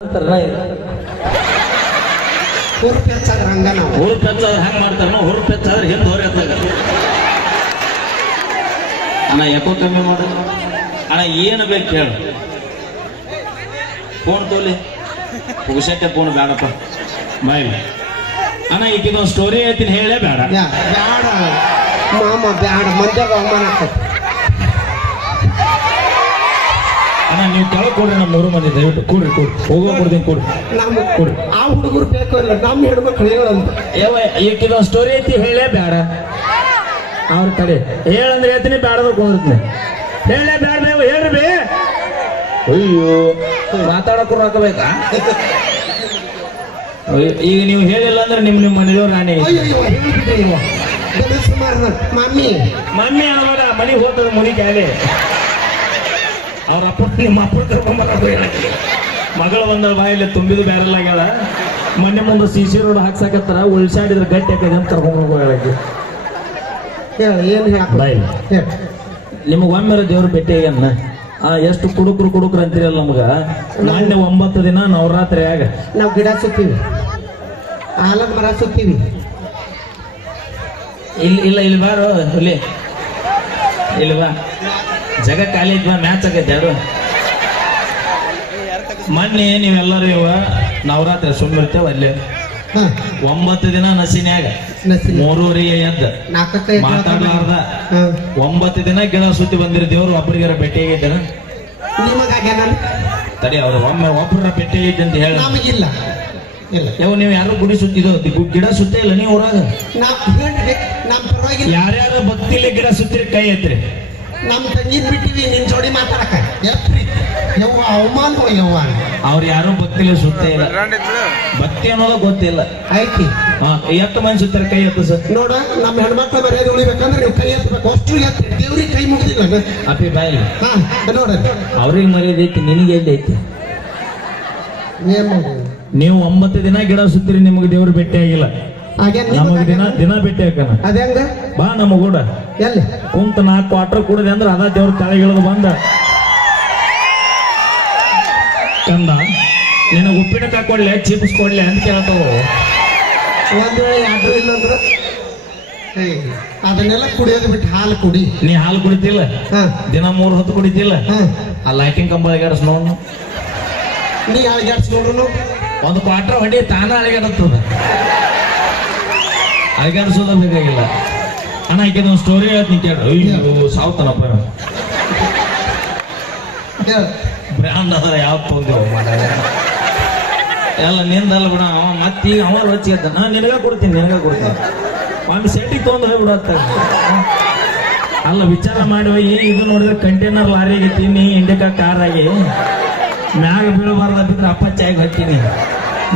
ಹುರುಪು ಹೆಚ್ಚಾದ್ರೆ ಹಂಗ ನಾವು ಹುರುಪು ಹೆಚ್ಚಾದ್ರೆ ಹೆಂಗ್ ಮಾಡ್ತಾರ ಹುರುಪು ಹೆಚ್ಚಾದ್ರೆ ಹಿಂದೆ ಹೊರ ಎತ್ತಾಗ ಅಣ್ಣ ಯಾಕೋ ಕಮ್ಮಿ ಮಾಡ ಅಣ್ಣ ಏನು ಬೇಕು ಹೇಳು ಫೋನ್ ತೋಲಿ ಪುಗುಸಟ್ಟೆ ಫೋನ್ ಬೇಡಪ್ಪ ಬಾಯ್ ಅಣ್ಣ ಈಗಿದೊಂದು ಸ್ಟೋರಿ ಹೇಳ್ತೀನಿ ಹೇಳೇ ಬೇಡ ಬ್ಯಾಡ ಮಾಮ ಬ್ಯಾಡ ಮಂದ್ಯಾಗ ಅವಮಾನ ಆಗ್ತದೆ ಅಣ್ಣ ನೀವು ಕೆಳಗೆ ಕೊಡ್ರಿ ನಮ್ಮ 3 ಮಂದಿ ದಯವಿಟ್ಟು ಕೊಡ್ರಿ ಹೋಗೋ ಕೊಡ್ತೀನಿ ಕೊಡ್ರಿ ನಮ್ಮ ಕೊಡ್ರಿ ಆ ಹುಡುಗರು ಬೇಕು ಇಲ್ಲ ನಮ್ಮ ಹೆಣ್ಮಕ್ಳು ಹೇಳಂತ ಈಗಿದೊಂದು ಸ್ಟೋರಿ ಐತಿ ಹೇಳೇ ಬೇಡ ಅವ್ರ ಕಡೆ ಹೇಳಂದ್ರೆ ಹೇಳ್ತೀನಿ ಬೇಡದ ಕೊಡ್ತೀನಿ ಹೇಳೇ ಬೇಡ ಹೇಳ್ರಿ ಬೇ ಅಯ್ಯೋ ಮಾತಾಡಕ್ಕೂ ಹಾಕಬೇಕಾ ಈಗ ನೀವು ಹೇಳಿಲ್ಲ ಅಂದ್ರೆ ನಿಮ್ಮ ಮನೆಯವ್ರು ನಾನೇ ಮಮ್ಮಿ ಮಮ್ಮಿ ಅನ್ನೋದ ಮನೆಗೆ ಹೋಗ್ತದ ಮುನಿ ಕ್ಯಾಲೆ ಅವ್ರ ಅಪ್ಪ ನಿಮ್ಮ ಅಪ್ಪ ಕರ್ಕೊಂಬರ ಮಗಳು ಬಂದ ಬಾಯಲ್ಲಿ ತುಂಬಿದು ಬ್ಯಾರಲ್ ಆಗ್ಯಾಳ ಮೊನ್ನೆ ಮುಂದೆ CC ರೋಡ್ ಹಾಕ್ಸಾಕತ್ತಾರ ಉಳ್ಸಾಡಿದ್ರೆ ಗಟ್ಟಿ ಹಾಕದ ಅಂತ ಕರ್ಕೊಂಡು ಹೋಗಿ ಏನು ಬಾಯ್ ನಿಮಗೆ ಒಮ್ಮೆರ ದೇವ್ರ ಭೇಟಿ ಆಗ್ಯಾನ ಎಷ್ಟು ಕುಡುಕ್ರು ಅಂತೀರಲ್ಲ ನಮ್ಗ ಮೊನ್ನೆ 9 ದಿನ ನವರಾತ್ರಿ ಆಗ ನಾವು ಗಿಡ ಸುತ್ತೀವಿ ಆಲದ ಮರ ಸುತ್ತೀವಿ ಇಲ್ಲಿ ಬಾರೋ ಇಲ್ಲಿ ಬಾ ಜಗ ಖಾಲಿ ಇದ್ವಾ ಮ್ಯಾಚ್ ಆಗೈತೆ ಯಾರು ಮೊನ್ನೆ ನೀವೆಲ್ಲರೂ ಇವ ನವರಾತ್ರಿ ಸುಮ್ಮಿರ್ತೇವ ಅಲ್ಲೇ 9 ದಿನ ನಸಿನ್ಯಾಗ 3:30 ಎದ್ದ ಮಾತಾಡ್ಲಾರ್ದ 9 ದಿನ ಗಿಡ ಸುತ್ತಿ ಬಂದಿರ ದೇವ್ರು ಒಬ್ಬರಿಗಾರ ಭೇಟಿ ಆಗಿದ್ದಾನ ತಡಿ ಅವ್ರು ಒಬ್ಬರ ಭೇಟಿ ಆಗಿದ್ದೆ ಅಂತ ಹೇಳ ನಮಗಿಲ್ಲ ಯಾವ ನೀವು ಯಾರು ಗುಡಿ ಸುತ್ತಿದೋ ಗಿಡ ಸುತ್ತೇ ಇಲ್ಲ ನೀವು ಊರಾಗ ಯಾರ್ಯಾರು ಭಕ್ತಿಲಿ ಗಿಡ ಸುತ್ತಿರಿ ಕೈ ಎತ್ರಿ ನಮ್ ತಂಗಿದ್ ಬಿಟ್ಟಿವಿ ನಿನ್ ಜೋಡಿ ಮಾತಾಡಕ ಯವ್ವ ಅವಮಾನ ಯವ್ವ ಅವ್ರು ಯಾರು ಭಕ್ತಿಲಿ ಸುತ್ತೇ ಇಲ್ಲ ಭಕ್ತಿ ಅನ್ನೋದು ಗೊತ್ತಿಲ್ಲ ಐತಿ ಎಷ್ಟು ಮಂದಿ ಸುತ್ತಾರೆ ಕೈ ಎತ್ತು ಸರ್ ನೋಡ ನಮ್ಮ ಹೆಣ್ಮಕ್ಳ ಮರ್ಯಾದೆ ಉಳಿಬೇಕಂದ್ರೆ ನೀವು ಕೈ ಎತ್ತಬೇಕು ಅಷ್ಟು ಎತ್ತಿ ದೇವ್ರಿಗೆ ಕೈ ಮುಗಿದಿಲ್ಲ ಅಪ್ಪಿ ಬಾಯಿ ನೋಡ ಅವ್ರಿಗೆ ಮರ್ಯಾದೆ ಐತಿ ನಿನಗೆ ಎಲ್ಲಿ ಐತಿ ಏನ್ ಮಾಡಿ ನೀವು 9 ದಿನ ಗಿಡ ಸುತ್ತಿರಿ ನಿಮಗೆ ದೇವ್ರು ಭೇಟಿ ಆಗಿಲ್ಲ ನಮಗ ದಿನ ಭೇಟಿ ಹಾಕನ ಅದೇಂಗ ಬಾ ನಮ್ಮ ಕೂಡ ಎಲ್ಲಿ ಕುಂತ 4 ಕ್ವಾರ್ಟರ್ ಕುಡಿದೆ ಅಂದ್ರೆ ಅದ ದೇವ್ರ ಕೆಳಗಿಳಿದು ಬಂದ ಕಂದ ನಿನಗೆ ಉಪ್ಪಿನಕಾಯಿ ಕೊಡ್ಲೆ ಚಿಪ್ಸ್ ಕೊಡ್ಲೆ ಅಂತ ಕೇಳ್ತಾವ ಒಂದ್ ವೇಳೆ ಯಾರು ಇಲ್ಲ ಅಂದ್ರ ಅದನ್ನೆಲ್ಲ ಕುಡಿಯೋದು ಬಿಟ್ಟು ಹಾಲು ಕುಡಿ ನೀ ಹಾಲು ಕುಡಿತಿಲ್ಲ ದಿನ 3 ಹೊತ್ತು ಕುಡಿತಿಲ್ಲ ಆ ಲೈಟಿಂಗ್ ಕಂಬ ಅಳಿಗಾಡ್ಸ್ ನೋಡು ನೀ ಅಳಿಗಾಡ್ಸ್ ನೋಡ್ರು 1 ಕ್ವಾರ್ಟರ್ ಹೊಡಿ ತಾನ ಅಳಿಗಾಡತ್ತದ ಅಳಿಗಾಡಿಸೋದ ಬೇಕಾಗಿಲ್ಲ ಅಣ್ಣ ಈಗ ಒಂದು ಸ್ಟೋರಿ ಹೇಳ್ತೀನಿ ಕೇಳ ಅಯ್ಯೋ ಸಾವ್ತಾನಪ್ಪ ಬ್ರ್ಯಾಂಡ್ ಅದ ಯಾವ ತೊಂದ್ರೆ ಎಲ್ಲ ನಿಂದಲ್ಲ ಬಿಡ ಅವ ಮತ್ತೀಗ ಅವ ರಚಿದ್ದ ನಾನು ನಿನಗ ಕೊಡ್ತೀನಿ ಒಂದು ಸೆಟ್ಟಿಗೆ ತೊಗೊಂಡು ಹೋಗ್ಬಿಡತ್ತ ಅಲ್ಲ ವಿಚಾರ ಮಾಡಿ ಇದು ನೋಡಿದ್ರೆ ಕಂಟೈನರ್ ಲಾರಿ ಆಗೈತೀನಿ ಇಂಡಿಕಾ ಕಾರ್ ಆಗಿ ಮ್ಯಾಗ ಬೀಳಬಾರ್ದ ಬಿದ್ರೆ ಅಪ್ಪಚ್ಚಾಗಿ ಹತ್ತೀನಿ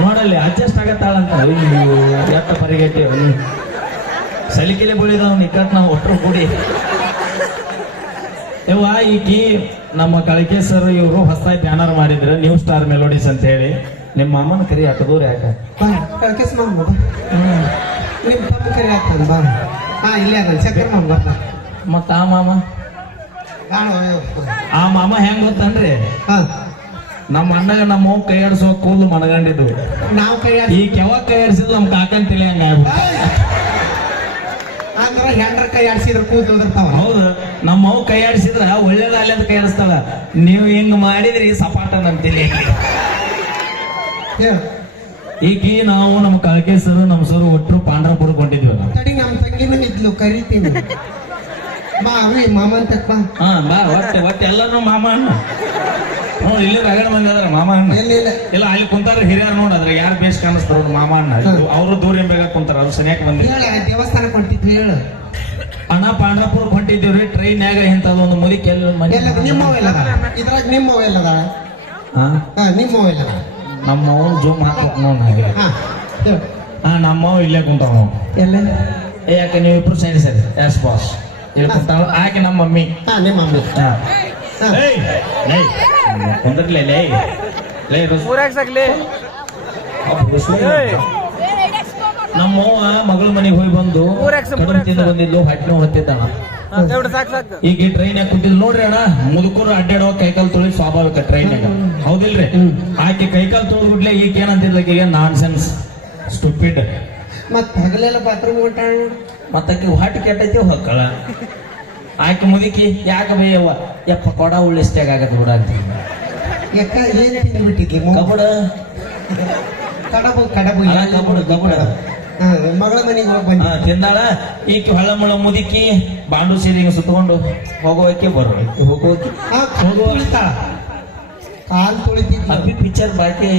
ನೋಡಲ್ಲಿ ಅಡ್ಜಸ್ಟ್ ಆಗತ್ತಾಳಂತ ಅಯ್ಯೋ ಎತ್ತ ಪರಿಗಟ್ಟಿ ಸಲಿಕೆಲೆ ಬೀಳಿದವ್ ನಿಕ್ಕಟ್ ನಾವು ಒಟ್ಟರು ಕೂಡಿ ಯವ್ವ ಈಕಿ ನಮ್ಮ ಕಳಿಕೆ ಸರ್ ಇವರು ಹೊಸದಾಗಿ ಬ್ಯಾನರ್ ಮಾಡಿದ್ರು ನ್ಯೂ ಸ್ಟಾರ್ ಮೆಲೋಡಿಸ್ ಅಂತ ಹೇಳಿ ನಿಮ್ಮ ಮಾಮನ ಕರಿ ಹಾಕದವ್ರು ಯಾಕ ನಿಮ್ ತಮ್ಮ ಕರಿ ಹಾಕ್ತಾನ ಬಾ ಇಲ್ಲೇ ಅದ ಚಕ್ರ ಮಾಮ ಬರ್ತಾನ ಮತ್ತ ಆ ಮಾಮ ಹೆಂಗ್ ಗೊತ್ತನ್ರಿ ನಮ್ಮ ಅಣ್ಣಗ ನಮ್ಮ ಅವ್ ಕೈ ಆಡಿಸೋ ಕೂದಲು ಮನಗಂಡಿದ್ವು ನಾವು ಕೈ ಈ ಯಾವಾಗ ಕೈ ಆಡಿಸಿದ್ ನಮ್ ಕಾಕನ್ ತಿಳಿ ಹಂಗ ಅಂದ್ರ ಹೆಂಡ್ರ ಕೈ ಆಡಿಸಿದ್ರ ಕೂದಲು ಉದರ್ತಾವ ಹೌದು ನಮ್ಮ ಅವ್ ಕೈ ಆಡಿಸಿದ್ರ ಒಳ್ಳೇದಾಗ್ಲಿ ಅಂತ ಕೈ ಆಡಿಸ್ತಾಳ ನೀವು ಹಿಂಗ್ ಮಾಡಿದ್ರಿ ಸಪಾಟ ನಂತಿಲಿ ಈಕಿ ನಾವು ನಮ್ಮ ಕಾಕೆ ಸರ್ ನಮ್ಮ ಸರ್ ಒಟ್ಟರು ಪಾಂಡ್ರಪುರ ಕೊಂಡಿದ್ವಿ ತಡಿ ನಮ್ಮ ತಂಗಿನೂ ಇದ್ಲು ಕರಿತೀನಿ ಬಾ ಅವಿ ಮಾಮ ಅಂತ ಬಾ ಒಟ್ಟೆ ಎಲ್ಲಾರು ಮಾಮ ಅಣ್ಣ ಇಲ್ಲಿ ರಗಡ ಮಂದಿ ಅದ್ರ ಮಾಮ ಅಣ್ಣ ಇಲ್ಲ ಅಲ್ಲಿ ಕುಂತಾರ ಹಿರಿಯರು ನೋಡ ಅದ್ರ ಯಾರು ಬೇಸ್ ಕಾಣಿಸ್ತಾರ ಮಾಮ ಅಣ್ಣ ಅವ್ರು ದೂರ ಬೇಗ ಕುಂತಾರ ಅವ್ರು ಸನಿಯಾಕ ಬಂದಿ ದೇವಸ್ಥಾನ ಕೊಂಟಿದ್ವಿ ಹೇಳು ಅಣ್ಣ ಪಾಂಡ್ರಪುರ ಹೊಂಟಿದ್ದೀವ್ರಿ ಟ್ರೈನ್ಯಾಗ ಇಂಥದ್ದು ಒಂದು ಮುಲಿಕೆ ಇದ್ರಾಗ ನಿಮ್ಮವೆಲ್ಲ ನಿಮ್ಮವೆಲ್ಲ ನಮ್ಮವ್ ಜೂಮ್ ಹಾಕ್ಬೇಕು ನೋಡ್ ಹಾಗೆ ನಮ್ಮವ್ ಇಲ್ಲೇ ಕುಂತಾವ ಎಲ್ಲ ಯಾಕೆ ನೀವು ಇಬ್ರು ಸರಿ ಎಸ್ ಬಾಸ್ ಇಲ್ಲಿ ಕುಂತಾವ ಆಕೆ ನಮ್ಮ ಮಮ್ಮಿ ನಿಮ್ಮ ಮಮ್ಮಿ ಕುಂದ್ರಲೇ ನಮ್ಮವ್ವ ಮಗಳ ಮನೆಗೆ ಹೋಗಿ ಬಂದು ಬಂದಿದ್ದು ಹೊಟ್ಟೆ ಹೊತ್ತಿದ್ದಾನ ಈಗ ಟ್ರೈನ್ ಕೂತಿದ್ ನೋಡ್ರಿ ಅಣ್ಣ ಮುದುಕರು ಅಡ್ಡಾಡೋ ಕೈಕಾಲ್ ತೊಳಿ ಸ್ವಾಭಾವಿಕ ಟ್ರೈನ್ ಹೌದಿಲ್ರಿ ಆಕೆ ಕೈಕಾಲ್ ತೊಳೆದ್ ಬಿಡ್ಲೆ ಈಗ ಏನಂತಿದ್ಲಕ್ಕೆ ನಾನ್ ಸೆನ್ಸ್ ಸ್ಟುಪಿಡ್ ಮತ್ ಹಗಲೆಲ್ಲ ಬಾತ್ರೂಮ್ ಹೊಂಟಾಳ ಮತ್ತಾಕಿ ಹಾಟ್ ಕೆಟ್ಟೈತಿ ಹೊಕ್ಕಳ ಆಕೆ ಮುದುಕಿ ಯಾಕ ಬೈಯವ್ವ ಯಪ್ಪ ಕೊಡ ಉಳ್ಳಿಸ್ಟಾಗ ಆಗತ್ತೆ ಬಿಡ ಅಂತ ಯಾಕ ಏನ್ ತಿಂದ್ಬಿಟ್ಟಿದ್ಲಿ ಕಬಡ ಕಡಬು ಕಡಬು ಅಲ್ಲ, ಕಬಡ ಮಗಳ ಮನೆಗೆ ಹೋಗಿ ಬಂದ ತಿಂದಾಳ ಈಕಿ ಹೊಳ್ಳಮಳ ಮುದುಕಿ ಬಾಂಡು ಸೀರೆಗೆ ಸುತ್ತಕೊಂಡು ಹೋಗೋಕೆ ಬರೋಕೆ ಹೋಗೋಕೆ ಕಾಲ್ ತೊಳಿತಿದ್ದ ಅಪ್ಪಿ ಪಿಕ್ಚರ್ ಬಾಕಿ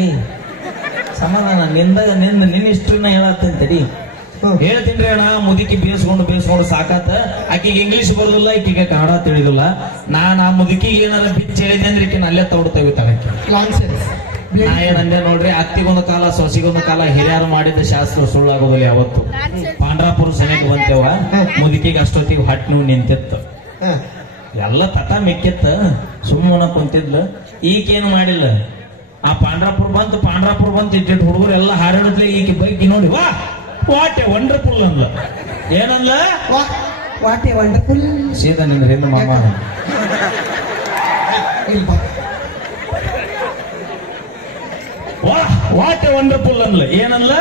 ಸಮಾಧಾನ ನಿನ್ನಿಷ್ಟನ್ನ ಹೇಳತ್ತೇನೆ ತಡಿ ಹೇಳ್ತೀನಿ ಅಣ್ಣ ಮುದುಕಿ ಬೇಯಿಸ್ಕೊಂಡು ಸಾಕಾತ ಆಕಿಗೆ ಇಂಗ್ಲಿಷ್ ಬರೋದಿಲ್ಲ ಈಕಿಗೆ ಕನ್ನಡ ತಿಳಿದಿಲ್ಲ ನಾನ್ ಆ ಮುದುಕಿಗೆ ಏನಾರ ಬಿಚ್ಚ ಹೇಳಿದೆ ಅಂದ್ರೆ ಈಕಿನ ಅಲ್ಲೇ ತಗೊಂಡು ತೆಗಿತಾಳಕ್ಕೆ ನಾ ಏನಂದೆ ನೋಡ್ರಿ ಅತ್ತಿಗೊಂದು ಕಾಲ ಸೊಸಿಗೊಂದು ಕಾಲ ಹಿರಿಯರು ಮಾಡಿದ ಶಾಸ್ತ್ರ ಸುಳ್ಳಾಗೋದಿಲ್ಲ ಯಾವತ್ತು ಪಾಂಡ್ರಾಪುರ ಸನಿಗೆ ಬಂತೇವ ಮುದುಕಿಗೆ ಅಷ್ಟೊತ್ತಿಗೆ ಹೊಟ್ಟೆ ನೋವು ನಿಂತಿತ್ತು ಎಲ್ಲ ತಟ ಮೆಕ್ಕಿತ್ತ ಸುಮ್ಮನ ಕುಂತಿದ್ಲು ಈಕೇನು ಮಾಡಿಲ್ಲ ಆ ಪಾಂಡ್ರಾಪುರ ಬಂತು ಇಟ್ಟಿಟ್ಟು ಹುಡುಗರು ಎಲ್ಲ ಹಾರಾಡಿದ್ಲೆ ಈಕೆ ಬೈಕಿ ನೋಡಿ ವಾ ವಾಟೆ ವಂಡರ್ಫುಲ್ ಅಂದ್ಲ ಏನಂದ್ಲ ವಾಟೆ ವಂಡರ್ಫುಲ್ ಸೀದಾ ನಿಂದ್ರ ಹಿಂದ ಮಾಮ ವಾಟೆ ವಂಡರ್ಫುಲ್ ಅನ್ಲ ಏನನ್ಲ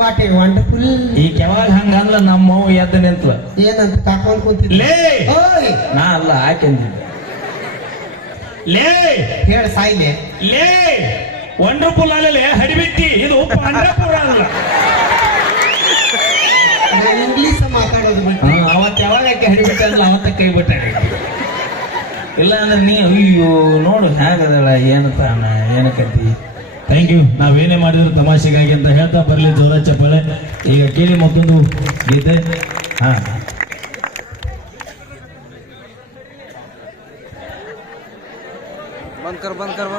ವಾಟೆ ವಂಡರ್ಫುಲ್ ಈಗ ಯಾವಾಗ ಹಂಗ ಅನ್ಲ ನಮ್ಮವ್ ಎದ್ದ ನಿಂತ್ಲ ಏನಂತ ಕಾಕೊಂಡ್ ಕುಂತಿದ್ಲೇ ನಾ ಅಲ್ಲ ಆಕೆಂದಿದ್ದೆ ಲೇ ಹೇಳ ಸಾಯ್ಲೆ ಲೇ ವಂಡರ್ಫುಲ್ ಅಲ್ಲೇ ಹಡಿಬಿಟ್ಟಿ ಇದು ಪಾಂಡ್ರಾಪುರ ಅಲ್ಲ ಇಂಗ್ಲಿಷ್ ಮಾತಾಡೋದು ಬಿಟ್ಟು ಅವತ್ ಯಾವಾಗ ಆಕೆ ಹಡಿಬಿಟ್ಟ ಅಂದ್ರೆ ಅವತ್ತ ಕೈ ಬಿಟ್ಟ ಇಲ್ಲ ಅಂದ್ರೆ ನೀ ಅಯ್ಯೋ ನೋಡು ಹೇಗದಳ ಏನತಾನ ಏನಕತಿ ಥ್ಯಾಂಕ್ ಯು ನಾವೇನೇ ಮಾಡಿದ್ರು ತಮಾಷೆಗಾಗಿ ಅಂತ ಹೇಳ್ತಾ ಬರ್ಲಿ ಜೋರ ಚಪ್ಪಾಳೆ ಈಗ ಕೇಳಿ ಮತ್ತೊಂದು ಗೀತೆ ಹಾ ಬಂದ್ ಕರ್